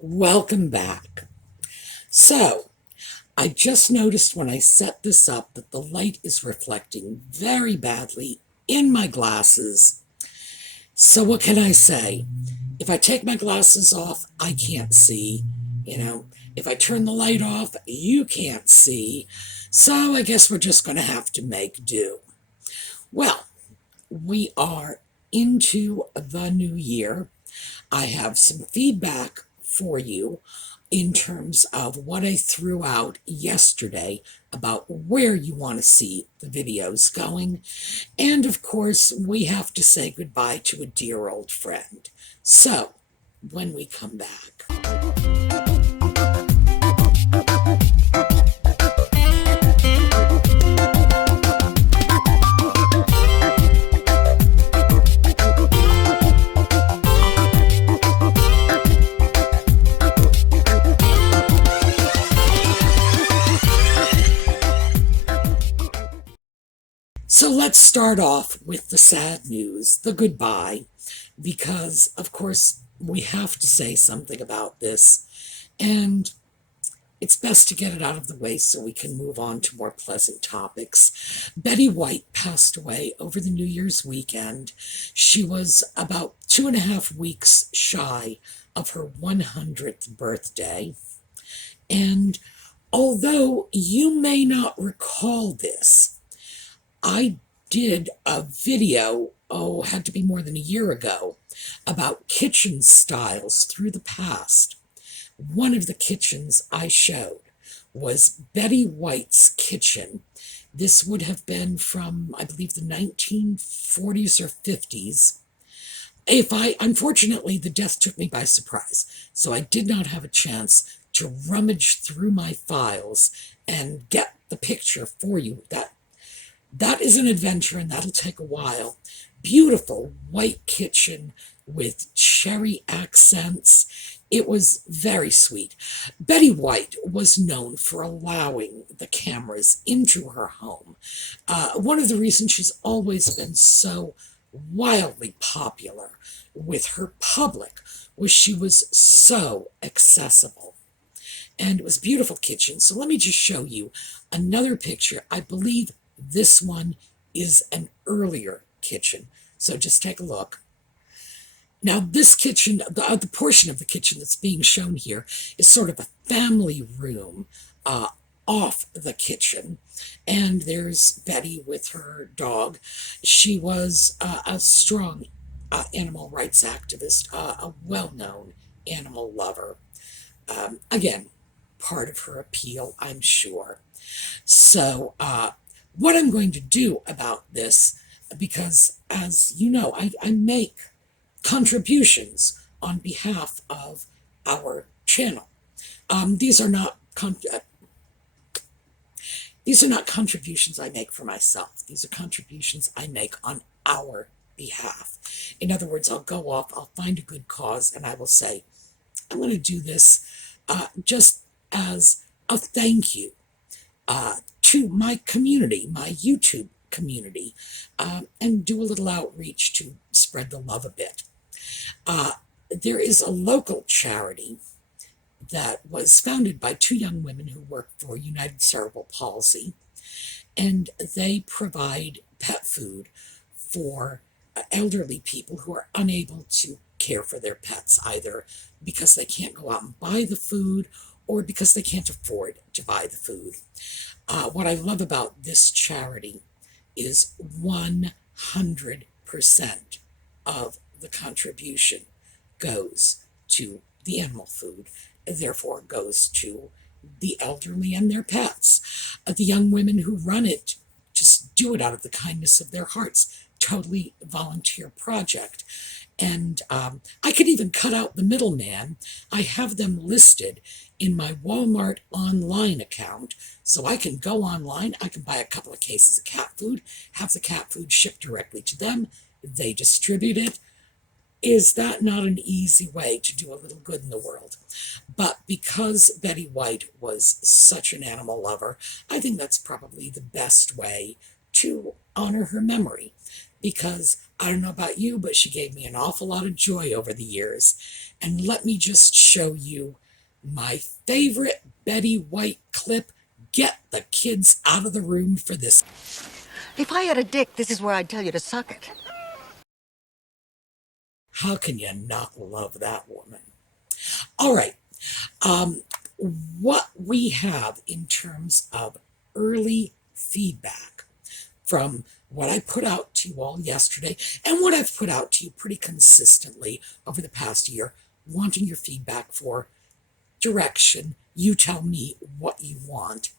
Welcome back. So, I just noticed when I set this up that the light is reflecting very badly in my glasses. So, what can I say? If I take my glasses off, I can't see. If I turn the light off, you can't see. So, I guess we're just going to have to make do. Well, we are into the new year. I have some feedback for you in terms of what I threw out yesterday about where you want to see the videos going. And of course, we have to say goodbye to a dear old friend. So, when we come back. So let's start off with the sad news, the goodbye, because of course we have to say something about this, and it's best to get it out of the way so we can move on to more pleasant topics. Betty White passed away over the New Year's weekend. She was about 2.5 weeks shy of her 100th birthday. And although you may not recall this, I did a video, had to be more than a year ago, about kitchen styles through the past. One of the kitchens I showed was Betty White's kitchen. This would have been from, I believe, the 1940s or 50s. Unfortunately, the death took me by surprise, so I did not have a chance to rummage through my files and get the picture for you. That is an adventure, and that'll take a while. Beautiful white kitchen with cherry accents. It was very sweet. Betty White was known for allowing the cameras into her home. One of the reasons she's always been so wildly popular with her public was she was so accessible. And it was a beautiful kitchen. So let me just show you another picture. I believe this one is an earlier kitchen. So just take a look. Now this kitchen, the portion of the kitchen that's being shown here is sort of a family room off the kitchen. And there's Betty with her dog. She was a strong animal rights activist, a well-known animal lover. Again, part of her appeal, I'm sure. So, what I'm going to do about this, because as you know, I make contributions on behalf of our channel. These are not contributions I make for myself. These are contributions I make on our behalf. In other words, I'll go off, I'll find a good cause, and I will say, I'm going to do this just as a thank you to my community, my YouTube community, and do a little outreach to spread the love a bit. There is a local charity that was founded by two young women who work for United Cerebral Palsy, and they provide pet food for elderly people who are unable to care for their pets, either because they can't go out and buy the food or because they can't afford to buy the food. What I love about this charity is 100% of the contribution goes to the animal food, and therefore goes to the elderly and their pets. The young women who run it just do it out of the kindness of their hearts. Totally volunteer project. And I could even cut out the middleman. I have them listed in my Walmart online account, so I can go online, I can buy a couple of cases of cat food, have the cat food shipped directly to them, they distribute it. Is that not an easy way to do a little good in the world? But because Betty White was such an animal lover, I think that's probably the best way to honor her memory. Because I don't know about you, but she gave me an awful lot of joy over the years. And let me just show you my favorite Betty White clip. Get the kids out of the room for this. If I had a dick, this is where I'd tell you to suck it. How can you not love that woman? All right. What we have in terms of early feedback from what I put out to you all yesterday and what I've put out to you pretty consistently over the past year, wanting your feedback for direction. You tell me what you want.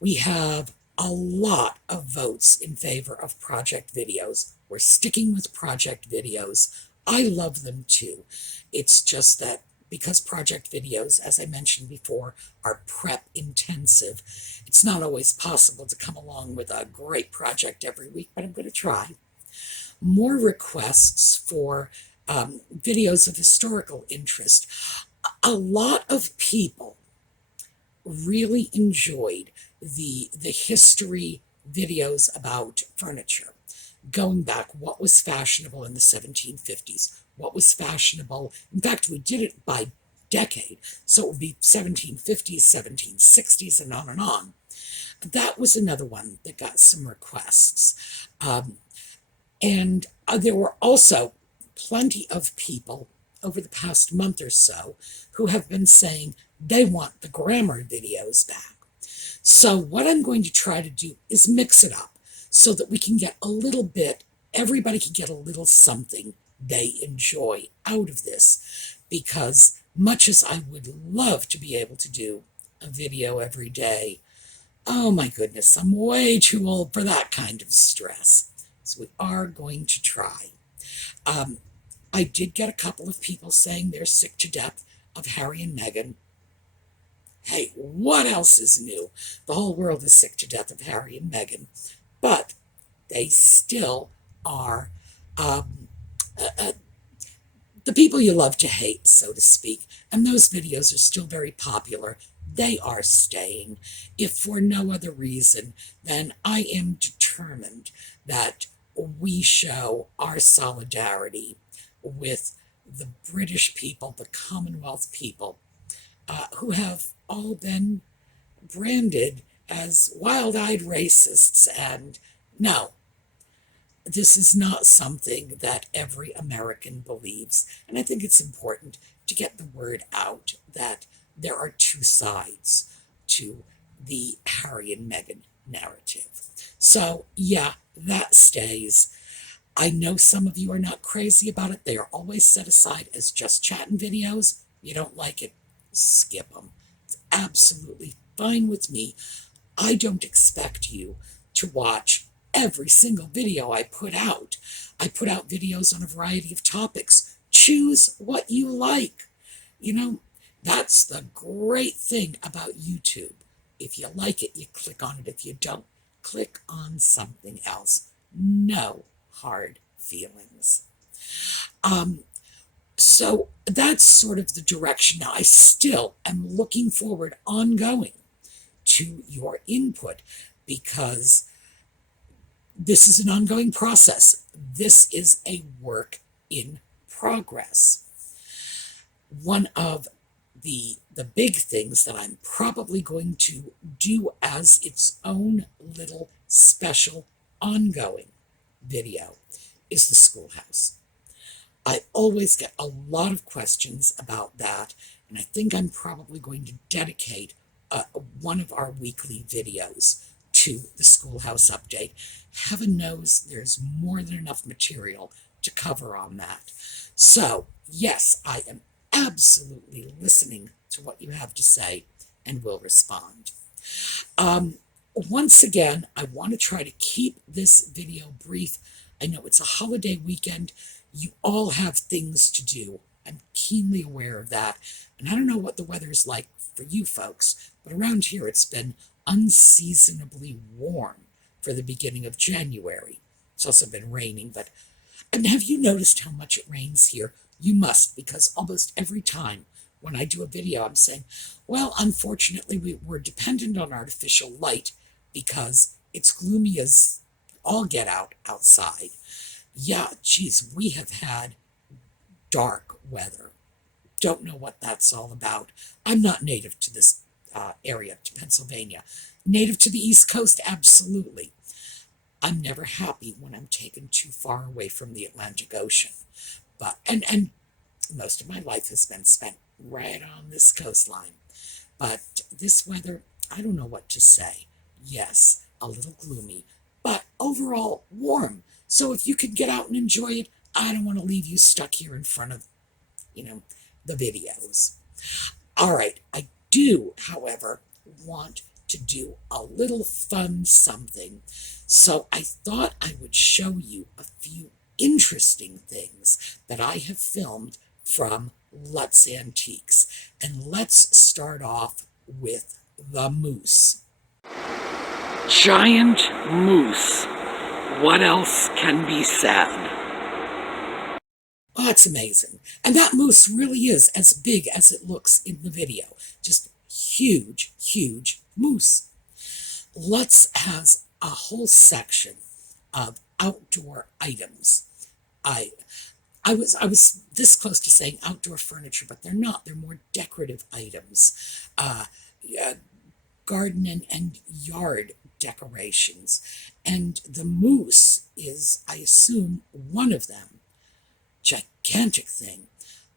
We have a lot of votes in favor of project videos. We're sticking with project videos. I love them too. It's just that because project videos, as I mentioned before, are prep intensive, it's not always possible to come along with a great project every week, but I'm going to try. More requests for videos of historical interest. A lot of people really enjoyed the history videos about furniture, going back what was fashionable in the 1750s, what was fashionable. In fact, we did it by decade, so it would be 1750s, 1760s, and on and on. That was another one that got some requests. And there were also plenty of people over the past month or so who have been saying they want the grammar videos back. So what I'm going to try to do is mix it up so that we can get a little bit, everybody can get a little something they enjoy out of this. Because much as I would love to be able to do a video every day, oh my goodness, I'm way too old for that kind of stress. So we are going to try. I did get a couple of people saying they're sick to death of Harry and Meghan. Hey, what else is new? The whole world is sick to death of Harry and Meghan, but they still are the people you love to hate, so to speak, and those videos are still very popular. They are staying, if for no other reason than I am determined that we show our solidarity with the British people, the Commonwealth people, who have all been branded as wild-eyed racists. And no, this is not something that every American believes. And I think it's important to get the word out that there are two sides to the Harry and Meghan narrative. So yeah, that stays. I know some of you are not crazy about it. They are always set aside as just chatting videos. You don't like it, skip them. It's absolutely fine with me. I don't expect you to watch every single video I put out. I put out videos on a variety of topics. Choose what you like. You know, that's the great thing about YouTube. If you like it, you click on it. If you don't, click on something else. No hard feelings. So that's sort of the direction. Now, I still am looking forward ongoing to your input because this is an ongoing process. This is a work in progress. One of the big things that I'm probably going to do as its own little special ongoing video is the schoolhouse. I always get a lot of questions about that, and I think I'm probably going to dedicate one of our weekly videos to the schoolhouse update. Heaven knows there's more than enough material to cover on that. So, yes, I am absolutely listening to what you have to say and will respond. Once again, I want to try to keep this video brief. I know it's a holiday weekend. You all have things to do. I'm keenly aware of that. And I don't know what the weather's like for you folks, but around here it's been unseasonably warm for the beginning of January. It's also been raining, but and have you noticed how much it rains here? You must, because almost every time when I do a video, I'm saying, well, unfortunately, we're dependent on artificial light because it's gloomy as all get out outside. Yeah, geez, we have had dark weather don't know what that's all about. I'm not native to this area, to Pennsylvania. Native to the East Coast, absolutely. I'm never happy when I'm taken too far away from the Atlantic Ocean. But and most of my life has been spent right on this coastline. But this weather, I don't know what to say. Yes, a little gloomy, but overall warm. So if you could get out and enjoy it, I don't want to leave you stuck here in front of, the videos. All right, I do, however, want to do a little fun something. So I thought I would show you a few interesting things that I have filmed from Lutz Antiques. And let's start off with the moose. Giant moose. What else can be said? Oh, it's amazing. And that moose really is as big as it looks in the video. Just huge, huge moose. Lutz has a whole section of outdoor items. I was this close to saying outdoor furniture, but they're not. They're more decorative items. Garden and yard decorations. And the moose is, I assume, one of them. Gigantic thing.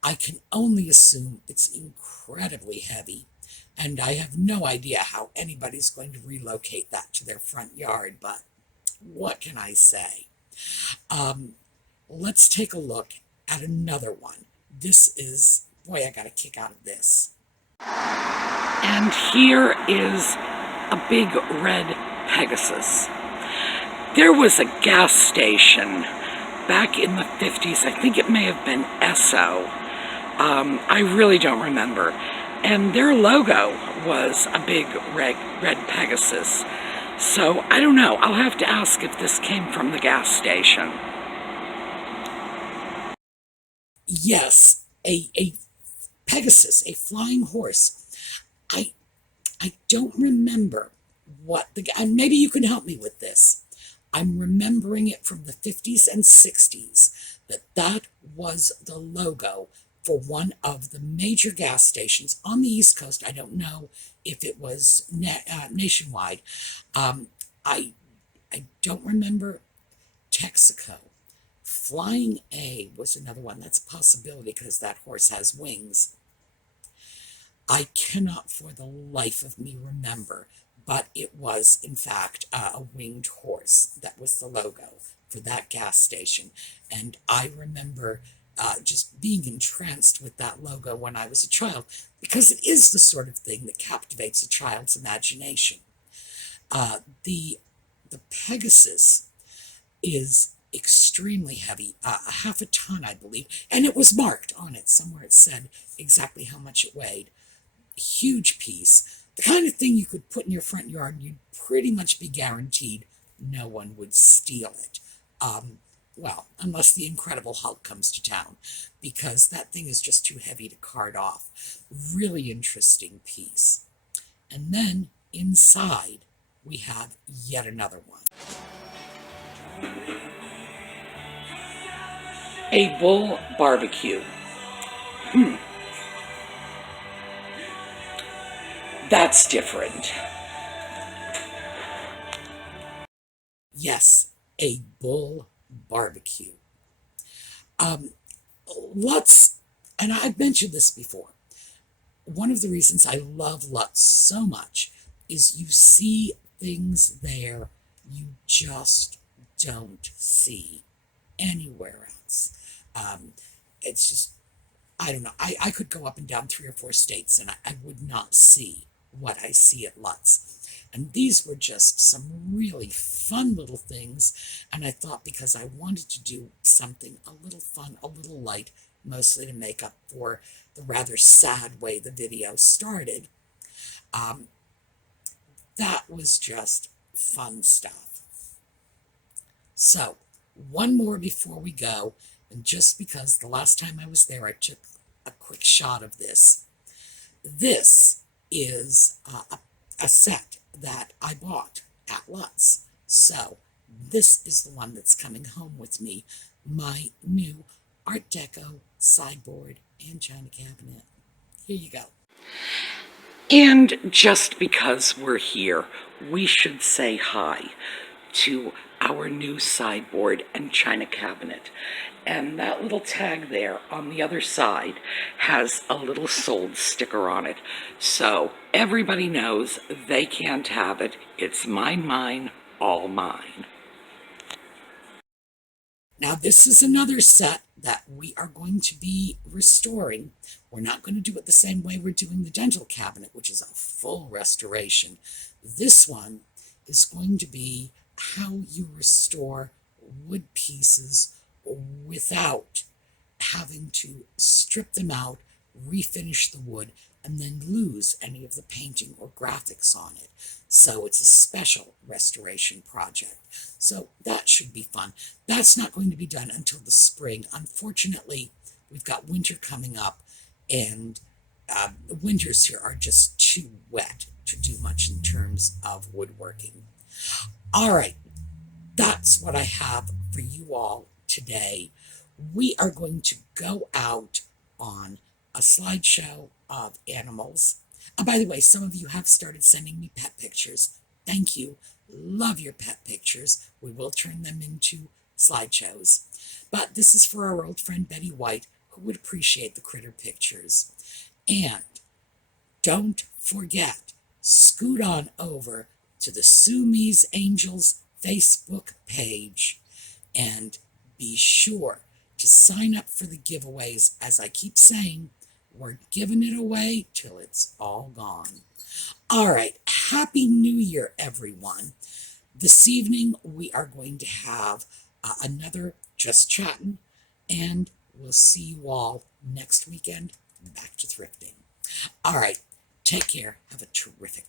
I can only assume it's incredibly heavy, and I have no idea how anybody's going to relocate that to their front yard, but what can I say? Let's take a look at another one. This is, boy, I got a kick out of this. And here is a big red Pegasus. There was a gas station back in the 50s, I think it may have been Esso. I really don't remember. And their logo was a big red Pegasus. So I don't know. I'll have to ask if this came from the gas station. Yes, a Pegasus, a flying horse. I don't remember and maybe you can help me with this. I'm remembering it from the 50s and 60s that was the logo for one of the major gas stations on the East Coast. I don't know if it was nationwide. I don't remember Texaco. Flying A was another one. That's a possibility because that horse has wings. I cannot for the life of me remember, but it was, in fact, a winged horse. That was the logo for that gas station. And I remember just being entranced with that logo when I was a child, because it is the sort of thing that captivates a child's imagination. The Pegasus is extremely heavy, a half a ton, I believe, and it was marked on it. Somewhere it said exactly how much it weighed. Huge piece. The kind of thing you could put in your front yard and you'd pretty much be guaranteed no one would steal it. Well, unless the Incredible Hulk comes to town, because that thing is just too heavy to cart off. Really interesting piece. And then inside we have yet another one. A bull barbecue. That's different. Yes, a bull barbecue. Lutz, and I've mentioned this before, one of the reasons I love Lutz so much is you see things there you just don't see anywhere else. It's just, I don't know. I could go up and down 3 or 4 states and I would not see what I see at Lutz. And these were just some really fun little things. And I thought, because I wanted to do something a little fun, a little light, mostly to make up for the rather sad way the video started, that was just fun stuff. So, one more before we go. And just because the last time I was there, I took a quick shot of this. This is a set that I bought at Lutz. So this is the one that's coming home with me, my new Art Deco sideboard and china cabinet. Here you go. And just because we're here, we should say hi to our new sideboard and china cabinet. And that little tag there on the other side has a little sold sticker on it. So everybody knows they can't have it. It's mine, mine, all mine. Now, this is another set that we are going to be restoring. We're not going to do it the same way we're doing the dental cabinet, which is a full restoration. This one is going to be how you restore wood pieces without having to strip them out, refinish the wood, and then lose any of the painting or graphics on it. So it's a special restoration project. So that should be fun. That's not going to be done until the spring. Unfortunately, we've got winter coming up, and the winters here are just too wet to do much in terms of woodworking. All right, that's what I have for you all today. We are going to go out on a slideshow of animals. By the way, some of you have started sending me pet pictures. Thank you. Love your pet pictures. We will turn them into slideshows. But this is for our old friend Betty White, who would appreciate the critter pictures. And don't forget, scoot on over to the SueMe's Angels Facebook page and be sure to sign up for the giveaways. As I keep saying, we're giving it away till it's all gone. All right, Happy New Year, everyone. This evening, we are going to have another Just Chatting, and we'll see you all next weekend back to thrifting. All right, take care. Have a terrific